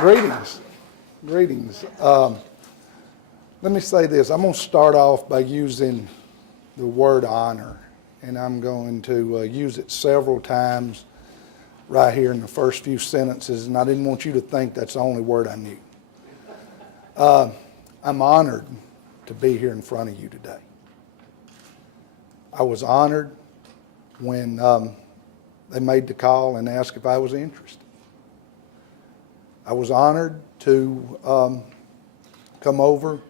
Greetings. Greetings. Let me say this. I'm going to start off by using the word honor, and I'm going to use it several times right here in the first few sentences, and I didn't want you to think that's the only word I knew. I'm honored to be here in front of you today. I was honored when they made the call and asked if I was interested. I was honored to come over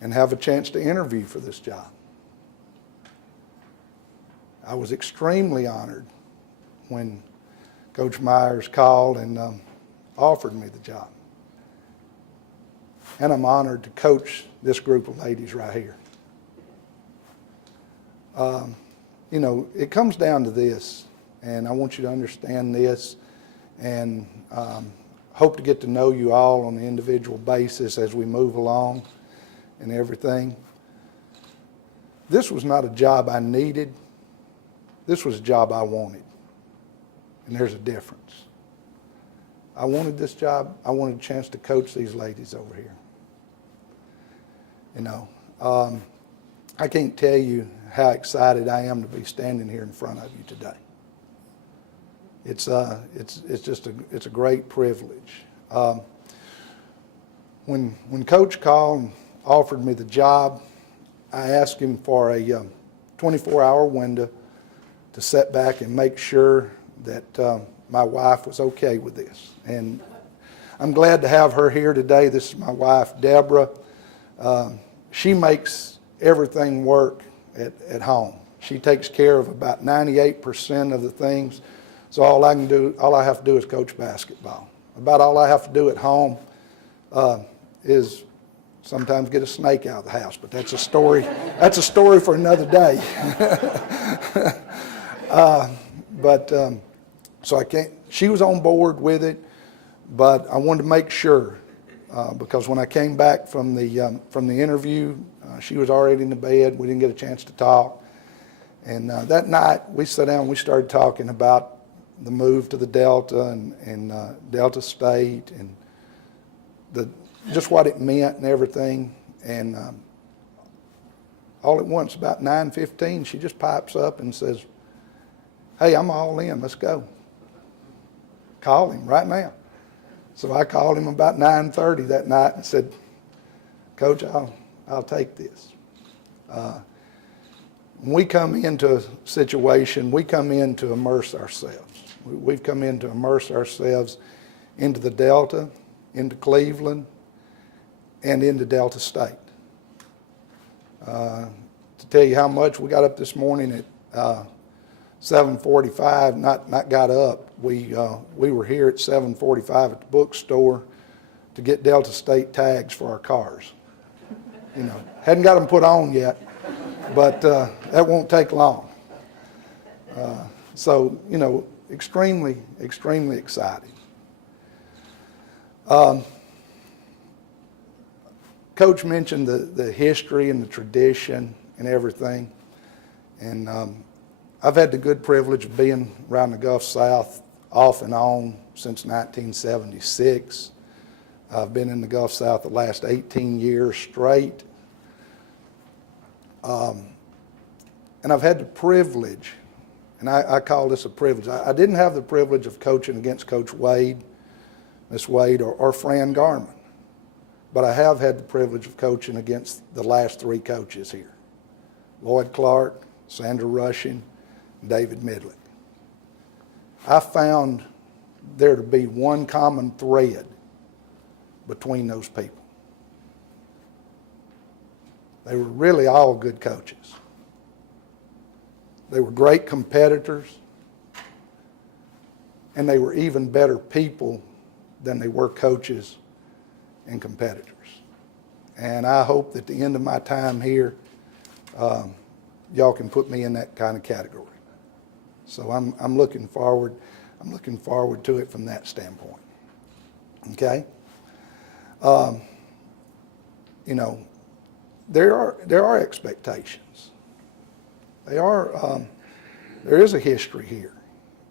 and have a chance to interview for this job. I was extremely honored when Coach Myers called and offered me the job. And I'm honored to coach this group of ladies right here. You know, it comes down to this, and I want you to understand this, and hope to get to know you all on an individual basis as we move along and everything. This was not a job I needed. This was a job I wanted. And there's a difference. I wanted this job. I wanted a chance to coach these ladies over here. You know, I can't tell you how excited I am to be standing here in front of you today. It's just a great privilege. When Coach called and offered me the job, I asked him for a 24-hour window to sit back and make sure that my wife was okay with this. And I'm glad to have her here today. This is my wife, Deborah. She makes everything work at home. She takes care of about 98% of the things. So all I have to do is coach basketball. About all I have to do at home is sometimes get a snake out of the house, but that's a story. That's a story for another day. So I can't. She was on board with it, but I wanted to make sure because when I came back from the interview, she was already in the bed. We didn't get a chance to talk, and that night we sat down and we started talking about the move to the Delta and Delta State and just what it meant and everything. And all at once, about 9:15, she just pipes up and says, "Hey, I'm all in. Let's go." Call him right now. So I called him about 9:30 that night and said, "Coach, I'll take this." When we come into a situation, we come in to immerse ourselves. We've come in to immerse ourselves into the Delta, into Cleveland, and into Delta State. To tell you how much, we got up this morning at 7:45. Not got up. We were here at 7:45 at the bookstore to get Delta State tags for our cars. You know, hadn't got them put on yet, but that won't take long. So you know, extremely excited. Coach mentioned the history and the tradition and everything, and I've had the good privilege of being around the Gulf South off and on since 1976. I've been in the Gulf South the last 18 years straight. And I've had the privilege, and I call this a privilege. I didn't have the privilege of coaching against Coach Wade, Miss Wade, or Fran Garman. But I have had the privilege of coaching against the last three coaches here: Lloyd Clark, Sandra Rushing, and David Midlick. I found there to be one common thread between those people. They were really all good coaches. They were great competitors, and they were even better people than they were coaches and competitors. And I hope that at the end of my time here, y'all can put me in that kind of category. So I'm looking forward. I'm looking forward to it from that standpoint. Okay. You know, there are expectations. There is a history here,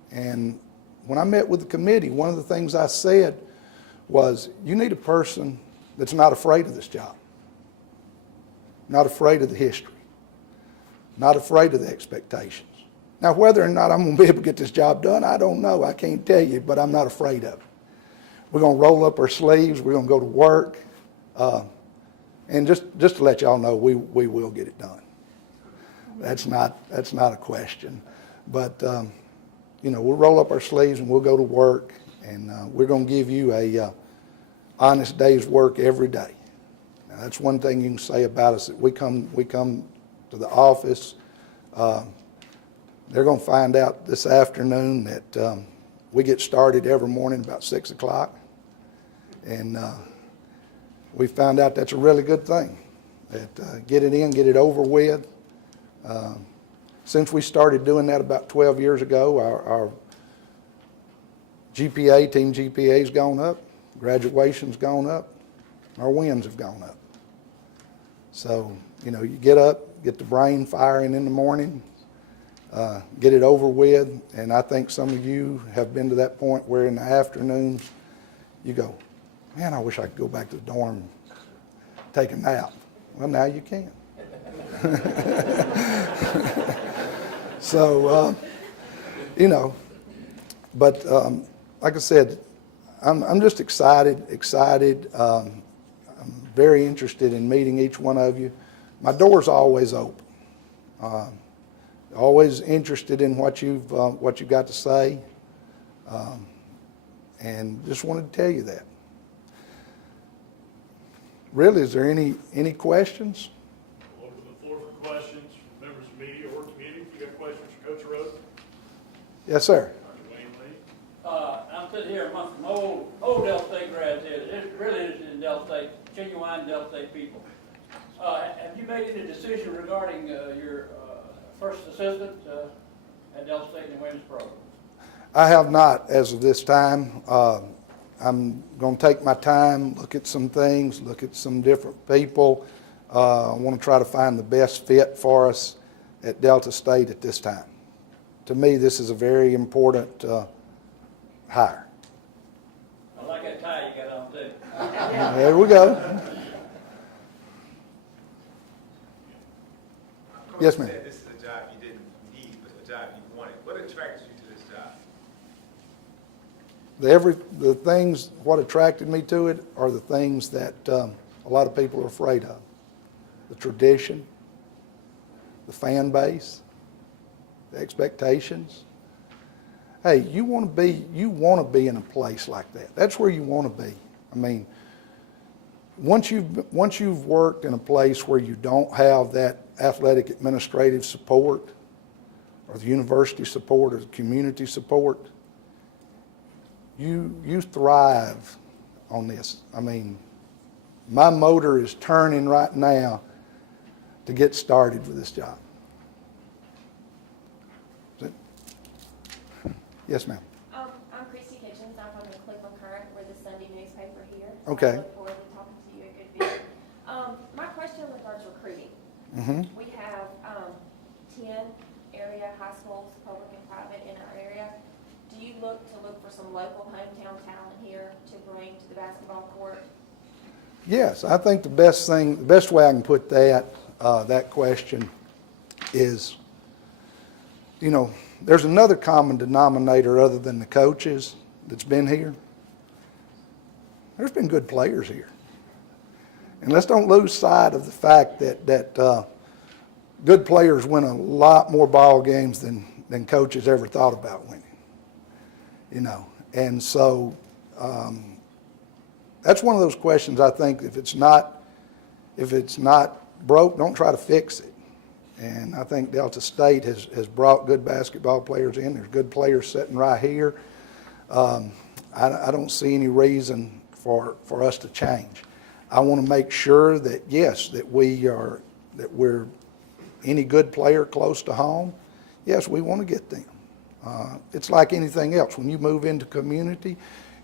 and when I met with the committee, one of the things I said was you need a person that's not afraid of this job, not afraid of the history, not afraid of the expectations. Now, whether or not I'm going to be able to get this job done, I don't know. I can't tell you, but I'm not afraid of it. We're going to roll up our sleeves. We're going to go to work. And just to let y'all know, we will get it done. That's not a question. But, we'll roll up our sleeves and we'll go to work. And we're going to give you a honest day's work every day. Now, that's one thing you can say about us, that we come to the office. They're going to find out this afternoon that we get started every morning about 6 o'clock. And we found out that's a really good thing. That get it in, get it over with. Since we started doing that about 12 years ago, our GPA, team GPA's gone up, graduation's gone up, our wins have gone up. So, you get up, get the brain firing in the morning, get it over with, and I think some of you have been to that point where in the afternoons you go, man, I wish I could go back to the dorm and take a nap. Well, now you can. So, but like I said, I'm just excited. I'm very interested in meeting each one of you. My door's always open. Always interested in what you've got to say, and just wanted to tell you that. Really, is there any questions? We'll open the floor for questions from members of the media or community. If you got questions for Coach Roden? Yes, sir. Dr. Wayne Lee? I'm sitting here amongst some old Delta State grads here. It's really interested in Delta State, genuine Delta State people. Have you made any decision regarding your first assistant at Delta State in the women's program? I have not as of this time. I'm going to take my time, look at some things, look at some different people. I want to try to find the best fit for us at Delta State at this time. To me, this is a very important hire. I like that tie you got on too. There we go. Yes, ma'am. This is a job you didn't need, but a job you wanted. What attracted you to this job? The things, what attracted me to it are the things that a lot of people are afraid of. The tradition, the fan base, the expectations. Hey, you want to be in a place like that. That's where you want to be. I mean, once you've worked in a place where you don't have that athletic administrative support, or the university support, or the community support, you thrive on this. I mean, my motor is turning right now to get started with this job. Yes, ma'am. I'm Christy Kitchens. I'm from the Cleveland Current. We're the Sunday newspaper here. Okay. I look forward to talking to you a good bit. My question regards recruiting. Mm-hmm. We have 10 area high schools, public and private, in our area. Do you look for some local hometown talent here to bring to the basketball court? Yes, I think the best way I can put that question is, there's another common denominator other than the coaches that's been here. There's been good players here. And let's don't lose sight of the fact that good players win a lot more ball games than coaches ever thought about winning. And so that's one of those questions. I think if it's not broke, don't try to fix it. And I think Delta State has brought good basketball players in. There's good players sitting right here. I don't see any reason for us to change. I want to make sure that, yes, that we're any good player close to home. Yes, we want to get them. It's like anything else. When you move into community,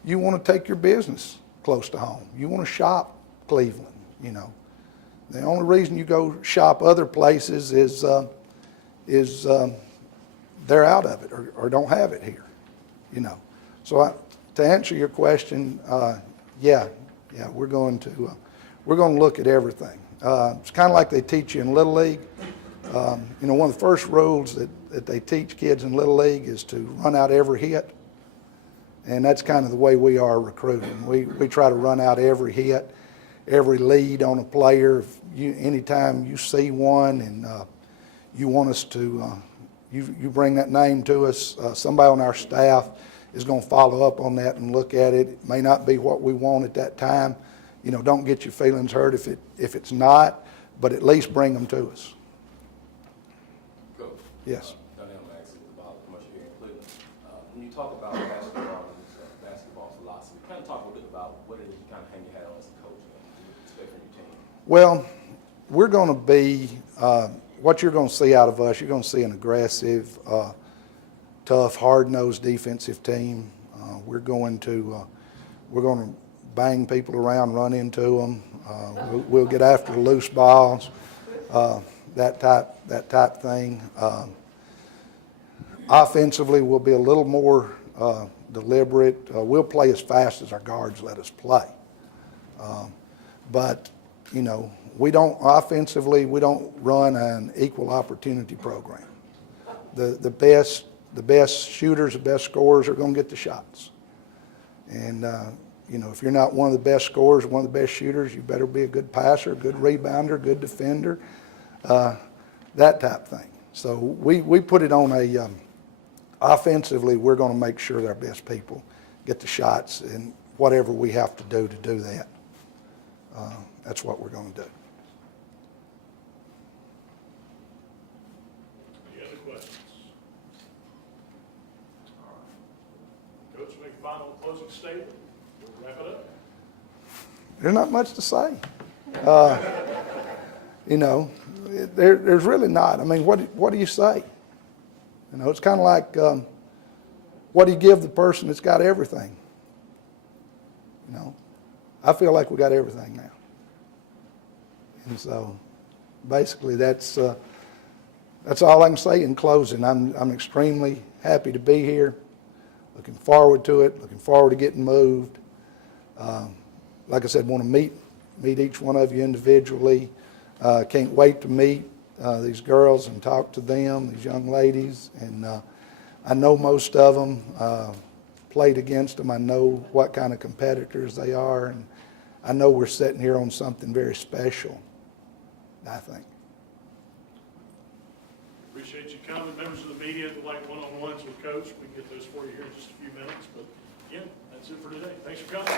you want to take your business close to home. You want to shop Cleveland, The only reason you go shop other places is they're out of it or don't have it here, So to answer your question, Yeah, we're going to look at everything. It's kind of like they teach you in Little League. You know, one of the first rules that they teach kids in Little League is to run out every hit. And that's kind of the way we are recruiting. We try to run out every hit, every lead on a player. Anytime you see one and you want us to, you bring that name to us, somebody on our staff is going to follow up on that and look at it. It may not be what we want at that time. You know, don't get your feelings hurt if it's not, but at least bring them to us. Coach. Yes. Donnell Max with the Ball Commercial here in Cleveland. When you talk about basketball and basketball philosophy, kind of talk a little bit about what it is you kind of hang your hat on as a coach and what you expect from your team. Well, we're going to be, what you're going to see out of us, you're going to see an aggressive, tough, hard-nosed defensive team. We're going to bang people around, run into them. We'll get after the loose balls, that type thing. Offensively, we'll be a little more deliberate. We'll play as fast as our guards let us play. But, you know, offensively, we don't run an equal opportunity program. The best shooters, the best scorers are going to get the shots. And, you know, if you're not one of the best scorers, one of the best shooters, you better be a good passer, good rebounder, good defender, that type thing. So we put it on a, offensively, we're going to make sure that our best people get the shots, and whatever we have to do that, that's what we're going to do. Any other questions? Coach, make a final closing statement. We'll wrap it up. There's not much to say. You know, there's really not. I mean, what do you say? You know, it's kind of like, what do you give the person that's got everything? You know, I feel like we got everything now. And so, basically, that's all I can say in closing. I'm extremely happy to be here. Looking forward to it. Looking forward to getting moved. Like I said, want to meet each one of you individually. Can't wait to meet these girls and talk to them, these young ladies. And I know most of them, played against them. I know what kind of competitors they are. And I know we're sitting here on something very special, I think. Appreciate you coming. Members of the media that like one-on-ones with Coach, we can get those for you here in just a few minutes. But again, that's it for today. Thanks for coming.